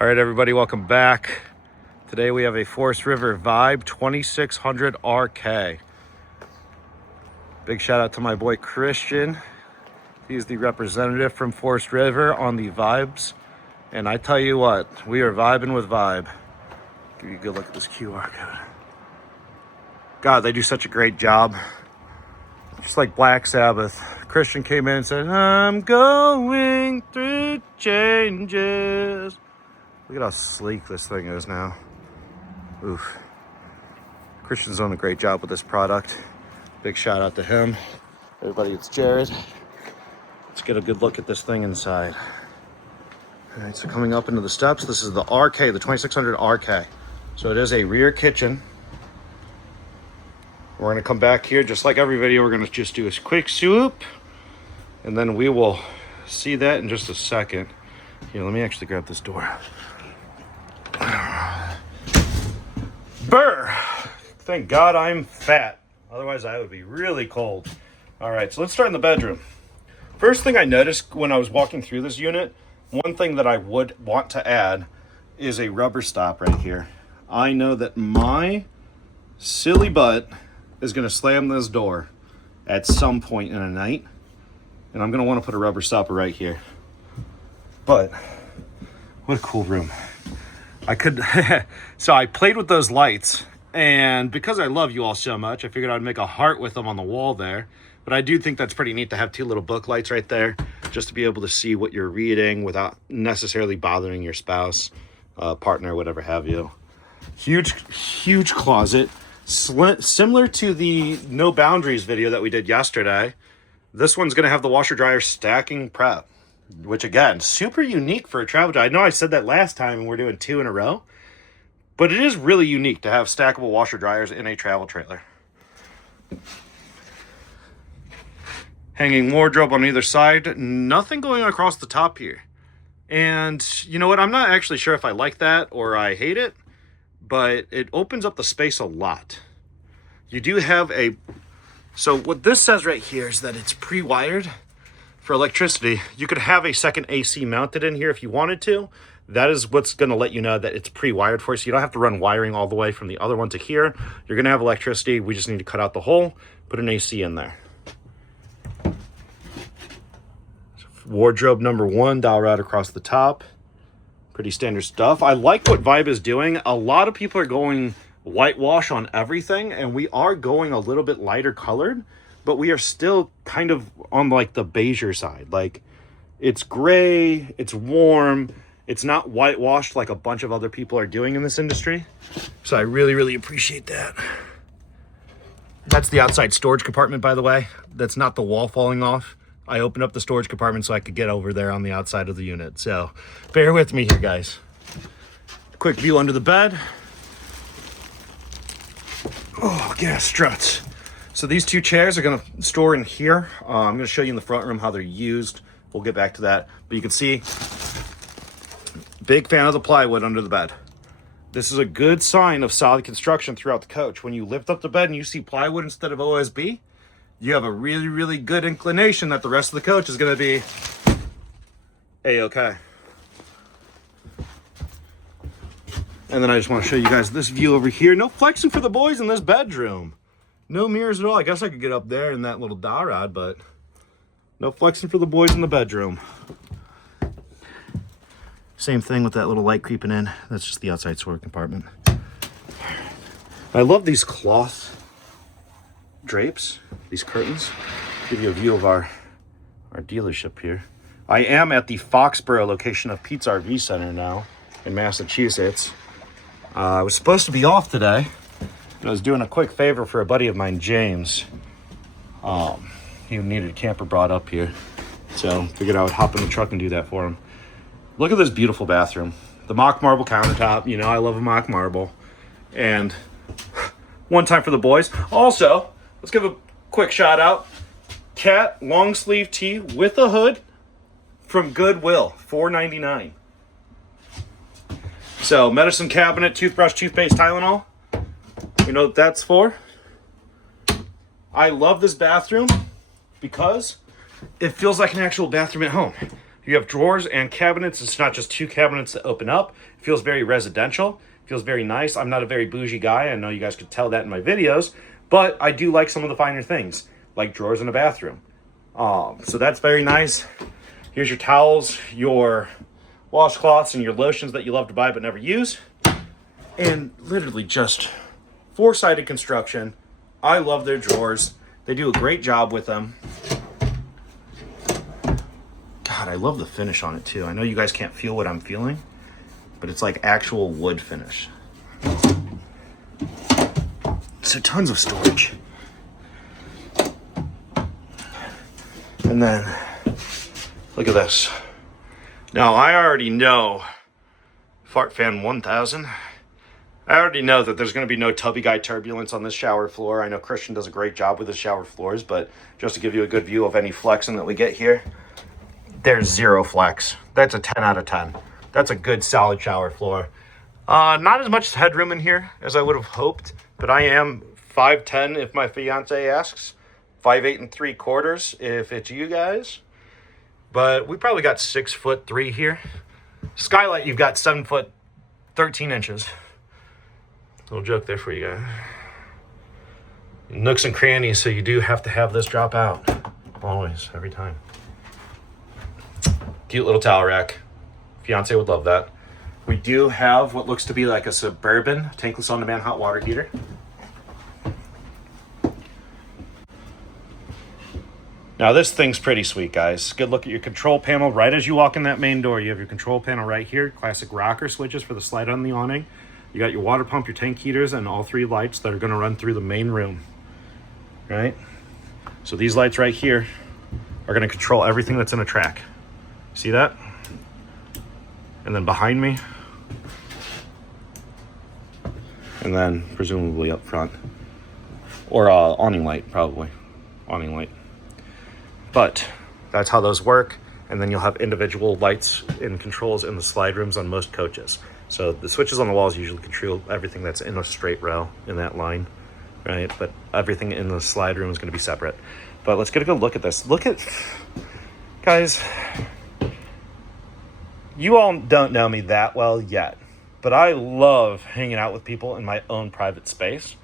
All right, everybody, welcome back. Today we have a Forest River Vibe 2600 RK. Big shout out to my boy Christian. He's the representative from Forest River on the Vibes. And I tell you what, we are vibing with Vibe. Give you a good look at this QR code. God, they do such a great job. Just like Black Sabbath. Christian came in and said, I'm going through changes. Look at how sleek this thing is now. Oof. Christian's done a great job with this product. Big shout out to him. Everybody, it's Jared. Let's get a good look at this thing inside. All right, so coming up into the steps, this is the RK, the 2600 RK. So it is a rear kitchen. We're gonna come back here, just like every video, we're gonna just do a quick swoop, and then we will see that in just a second. Here, let me actually grab this door. Brr! Thank God I'm fat. Otherwise I would be really cold. All right, so let's start in the bedroom. First thing I noticed when I was walking through this unit, one thing that I would want to add is a rubber stop right here. I know that my silly butt is gonna slam this door at some point in the night, and I'm gonna wanna put a rubber stopper right here. But what a cool room. I could, so I played with those lights, and because I love you all so much, I figured I'd make a heart with them on the wall there. But I do think that's pretty neat to have two little book lights right there, just to be able to see what you're reading without necessarily bothering your spouse, partner, whatever have you. Huge closet. Similar to the No Boundaries video that we did yesterday. This one's going to have the washer dryer stacking prep, which again, super unique for a travel trailer. I know I said that last time and we're doing two in a row, but it is really unique to have stackable washer dryers in a travel trailer. Hanging wardrobe on either side, nothing going across the top here. And you know what? I'm not actually sure if I like that or I hate it, but it opens up the space a lot. You do have a, so what this says right here is that it's pre-wired for electricity. You could have a second AC mounted in here if you wanted to. That is what's going to let you know that it's pre-wired for you, so you don't have to run wiring all the way from the other one to here. You're going to have electricity. We just need to cut out the hole, put an AC in there. Wardrobe number one, dowel rod across the top. Pretty standard stuff. I like what Vibe is doing. A lot of people are going whitewash on everything, and we are going a little bit lighter colored, but we are still kind of on like the beigeier side. Like, it's gray, it's warm, it's not whitewashed like a bunch of other people are doing in this industry. So I really appreciate that. That's the outside storage compartment, by the way. That's not the wall falling off. I opened up the storage compartment so I could get over there on the outside of the unit. So bear with me here, guys. Quick view under the bed. Oh, gas struts. So these two chairs are going to store in here. I'm going to show you in the front room how they're used. We'll get back to that. But you can see, big fan of the plywood under the bed. This is a good sign of solid construction throughout the coach. When you lift up the bed and you see plywood instead of OSB, you have a really good inclination that the rest of the coach is going to be A-okay. And then I just want to show you guys this view over here. No flexing for the boys in this bedroom. No mirrors at all. I guess I could get up there in that little dowel rod, but no flexing for the boys in the bedroom. Same thing with that little light creeping in. That's just the outside storage compartment. I love these cloth drapes, these curtains. Give you a view of our dealership here. I am at the Foxborough location of Pete's RV Center now in Massachusetts. I was supposed to be off today. I was doing a quick favor for a buddy of mine, James. He needed a camper brought up here, so figured I would hop in the truck and do that for him. Look at this beautiful bathroom. The mock marble countertop. You know I love a mock marble. And one time for the boys. Also, let's give a quick shout out. Cat long sleeve tee with a hood from Goodwill, $4.99. So medicine cabinet, toothbrush, toothpaste, Tylenol. You know what that's for? I love this bathroom because it feels like an actual bathroom at home. You have drawers and cabinets. It's not just 2 cabinets that open up. It feels very residential. It feels very nice. I'm not a very bougie guy. I know you guys could tell that in my videos, but I do like some of the finer things, like drawers in a bathroom. So that's very nice. Here's your towels, your washcloths, and your lotions that you love to buy but never use. And literally just 4-sided construction. I love their drawers. They do a great job with them. God, I love the finish on it too. I know you guys can't feel what I'm feeling, but it's like actual wood finish. So tons of storage. And then, look at this. Now, I already know, Fart Fan 1000, I already know that there's going to be no tubby guy turbulence on this shower floor. I know Christian does a great job with his shower floors, but just to give you a good view of any flexing that we get here, there's 0 flex. That's a 10 out of 10. That's a good solid shower floor. Not as much headroom in here as I would have hoped, but I am 5'10" if my fiance asks, 5'8 3/4 if it's you guys. But we probably got 6'3" here. Skylight, you've got 7'13". Little joke there for you guys. Nooks and crannies, so you do have to have this drop out. Always, every time. Cute little towel rack. Fiance would love that. We do have what looks to be like a Suburban tankless on-demand hot water heater. Now this thing's pretty sweet, guys. Good look at your control panel. Right as you walk in that main door, you have your control panel right here. Classic rocker switches for the slide on the awning. You got your water pump, your tank heaters, and all 3 lights that are going to run through the main room. Right? So these lights right here are going to control everything that's in a track. See that? And then behind me, and then presumably up front, or awning light, probably awning light. But that's how those work. And then you'll have individual lights and controls in the slide rooms on most coaches. So the switches on the walls usually control everything that's in a straight row in that line, right? But everything in the slide room is going to be separate. But let's get a good look at this. Look at, guys, you all don't know me that well yet, but I love hanging out with people in my own private space.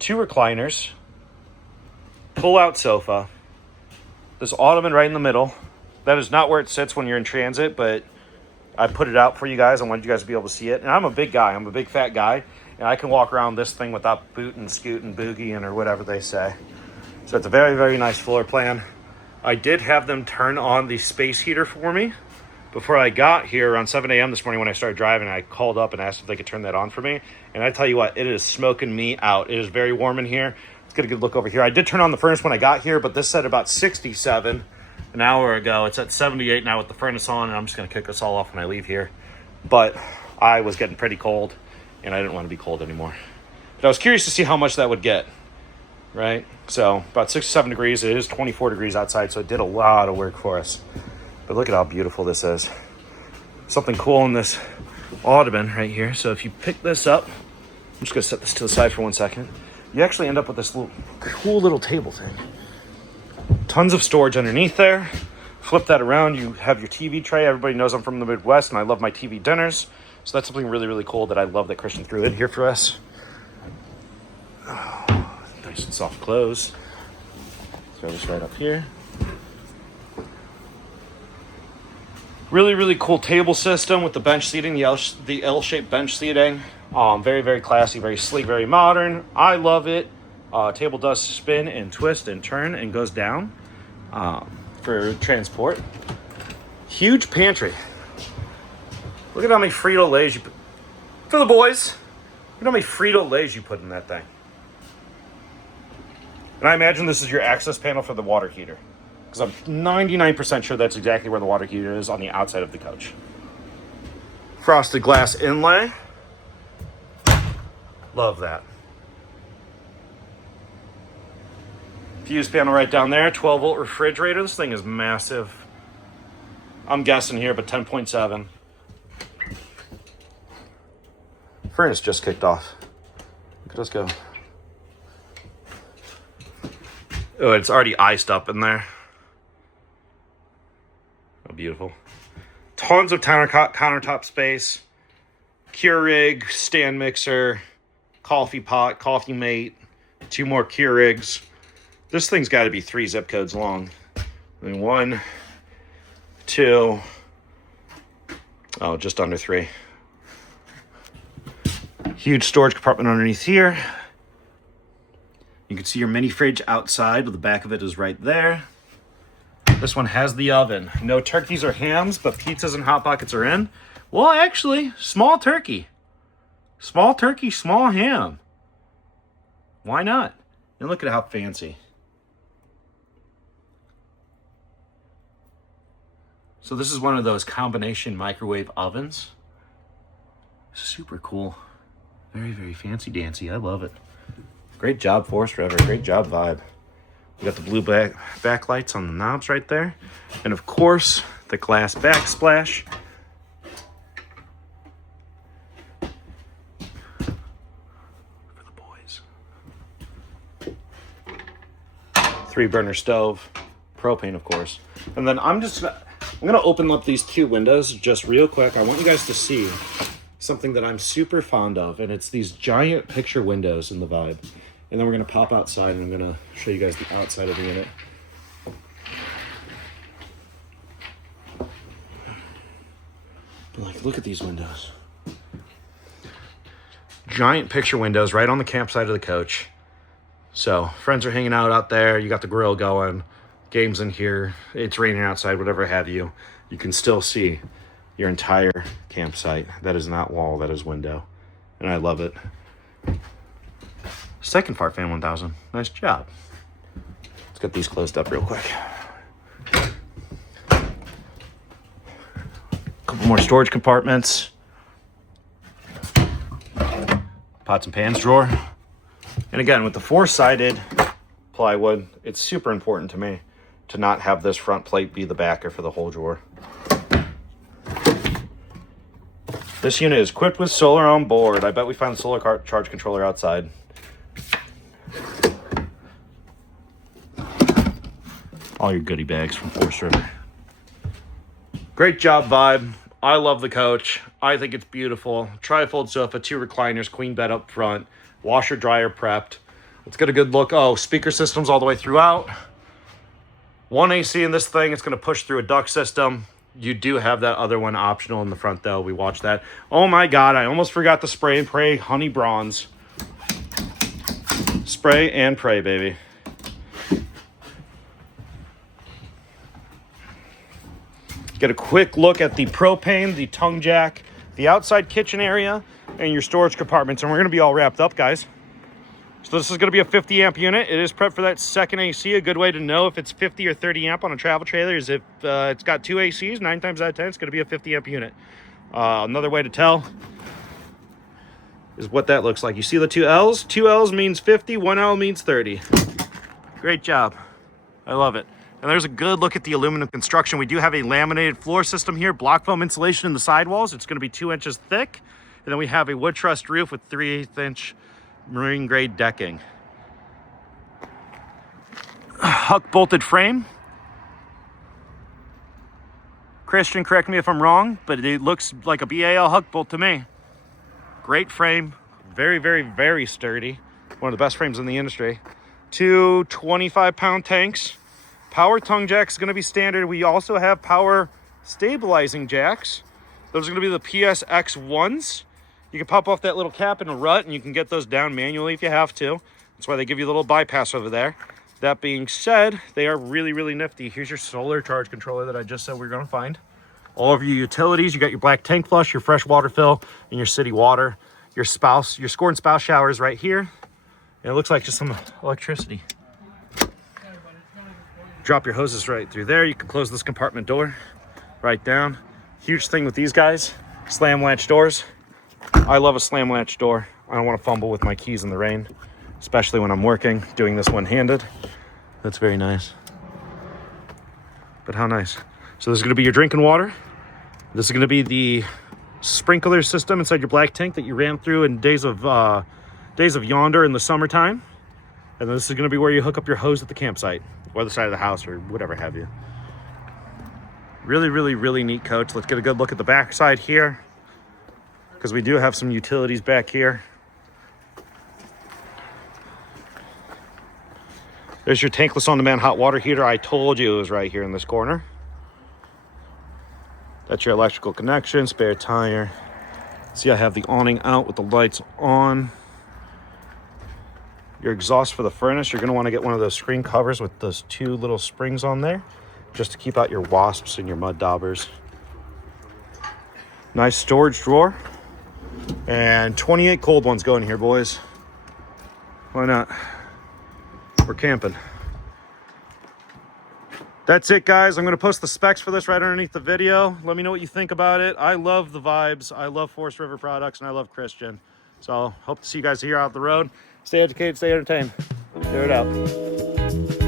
2 recliners, pull-out sofa, this ottoman right in the middle. That is not where it sits when you're in transit, but I put it out for you guys. I wanted you guys to be able to see it. And I'm a big guy. I'm a big fat guy, and I can walk around this thing without booting, scooting, boogieing, or whatever they say. So it's a very, very nice floor plan. I did have them turn on the space heater for me. Before I got here around 7 a.m. this morning when I started driving, I called up and asked if they could turn that on for me. And I tell you what, it is smoking me out. It is very warm in here. Let's get a good look over here. I did turn on the furnace when I got here, but this said about 67 an hour ago. It's at 78 now with the furnace on, and I'm just going to kick this all off when I leave here. But I was getting pretty cold, and I didn't want to be cold anymore. But I was curious to see how much that would get, right? So about 67 degrees. It is 24 degrees outside, so it did a lot of work for us. But look at how beautiful this is. Something cool in this ottoman right here. So if you pick this up, I'm just going to set this to the side for 1 second. You actually end up with this little cool little table thing. Tons of storage underneath there. Flip that around, you have your TV tray. Everybody knows I'm from the Midwest and I love my TV dinners. So that's something really, really cool that I love that Christian threw in here for us. Oh, nice and soft close. Throw this right up here. Really, really cool table system with the bench seating, the L-shaped bench seating. Very, very classy, very sleek, very modern. I love it. Table does spin and twist and turn and goes down for transport. Huge pantry. Look at how many Frito-Lays you put. For the boys, look at how many Frito-Lays you put in that thing. And I imagine this is your access panel for the water heater, because I'm 99% sure that's exactly where the water heater is, on the outside of the coach. Frosted glass inlay. Love that. Fuse panel right down there. 12-volt refrigerator. This thing is massive. I'm guessing here, but 10.7. Furnace just kicked off. Look at us go. Oh, it's already iced up in there. Oh, beautiful. Tons of countertop space, Keurig, stand mixer, coffee pot, coffee mate, 2 more Keurigs. This thing's got to be 3 zip codes long. I mean, 1, 2, oh, just under 3. Huge storage compartment underneath here. You can see your mini fridge outside, but the back of it is right there. This one has the oven. No turkeys or hams, but pizzas and Hot Pockets are in. Well, actually, small turkey. Small turkey, small ham. Why not? And look at how fancy. So this is one of those combination microwave ovens. Super cool. Very, very fancy dancy. I love it. Great job, Forest Forever. Great job, Vibe. We got the blue backlights on the knobs right there. And of course, the glass backsplash. For the boys. 3-burner stove. Propane, of course. And then I'm gonna open up these 2 windows just real quick. I want you guys to see something that I'm super fond of, and it's these giant picture windows in the Vibe. And then we're gonna pop outside, and I'm gonna show you guys the outside of the unit. But like, look at these windows. Giant picture windows right on the campsite of the coach. So friends are hanging out there. You got the grill going, games in here. It's raining outside, whatever have you. You can still see your entire campsite. That is not wall, that is window. And I love it. Second Fart Fan 1000. Nice job. Let's get these closed up real quick. Couple more storage compartments. Pots and pans drawer. And again, with the 4-sided plywood, it's super important to me to not have this front plate be the backer for the whole drawer. This unit is equipped with solar on board. I bet we found the solar charge controller outside. All your goodie bags from Forest River. Great job, Vibe. I love the coach. I think it's beautiful. Trifold sofa, 2 recliners, queen bed up front, washer dryer prepped. Let's get a good look. Oh, speaker systems all the way throughout. 1 AC in this thing. It's going to push through a duct system. You do have that other one optional in the front, though. We watched that. Oh my God, I almost forgot the spray and pray honey bronze. Spray and pray, baby. Get a quick look at the propane, the tongue jack, the outside kitchen area, and your storage compartments. And we're going to be all wrapped up, guys. So this is going to be a 50 amp unit. It is prepped for that second AC. A good way to know if it's 50 or 30 amp on a travel trailer is if it's got 2 ACs. 9 times out of 10, it's going to be a 50 amp unit. Another way to tell is what that looks like. You see the 2 L's? 2 L's means 50, 1 L means 30. Great job. I love it. And there's a good look at the aluminum construction. We do have a laminated floor system here, block foam insulation in the sidewalls. It's going to be 2 inches thick. And then we have a wood trussed roof with 3/8 inch marine grade decking. Huck-bolted frame. Christian, correct me if I'm wrong, but it looks like a BAL Huck-bolt to me. Great frame. Very, very, very sturdy. One of the best frames in the industry. 2 25-pound tanks. Power tongue jack is going to be standard. We also have power stabilizing jacks. Those are going to be the PSX1s. You can pop off that little cap in a rut and you can get those down manually if you have to. That's why they give you a little bypass over there. That being said, they are really, really nifty. Here's your solar charge controller that I just said we are going to find. All of your utilities, you got your black tank flush, your fresh water fill, and your city water. Your score and spouse shower is right here. And it looks like just some electricity. Drop your hoses right through there. You can close this compartment door right down. Huge thing with these guys, slam latch doors. I love a slam latch door. I don't want to fumble with my keys in the rain, especially when I'm working, doing this one-handed. That's very nice. But how nice. So this is going to be your drinking water. This is going to be the sprinkler system inside your black tank that you ran through in days of yonder in the summertime. And this is going to be where you hook up your hose at the campsite, or the side of the house, or whatever have you. Really, really, really neat coach. Let's get a good look at the back side here, because we do have some utilities back here. There's your tankless on-demand hot water heater. I told you it was right here in this corner. That's your electrical connection, spare tire. See, I have the awning out with the lights on. Your exhaust for the furnace, you're gonna wanna get one of those screen covers with those 2 little springs on there, just to keep out your wasps and your mud daubers. Nice storage drawer. And 28 cold ones going here, boys. Why not? We're camping. That's it, guys. I'm going to post the specs for this right underneath the video. Let me know what you think about it. I love the vibes. I love Forest River products, and I love Christian. So hope to see you guys here out the road. Stay educated, stay entertained. Clear it out.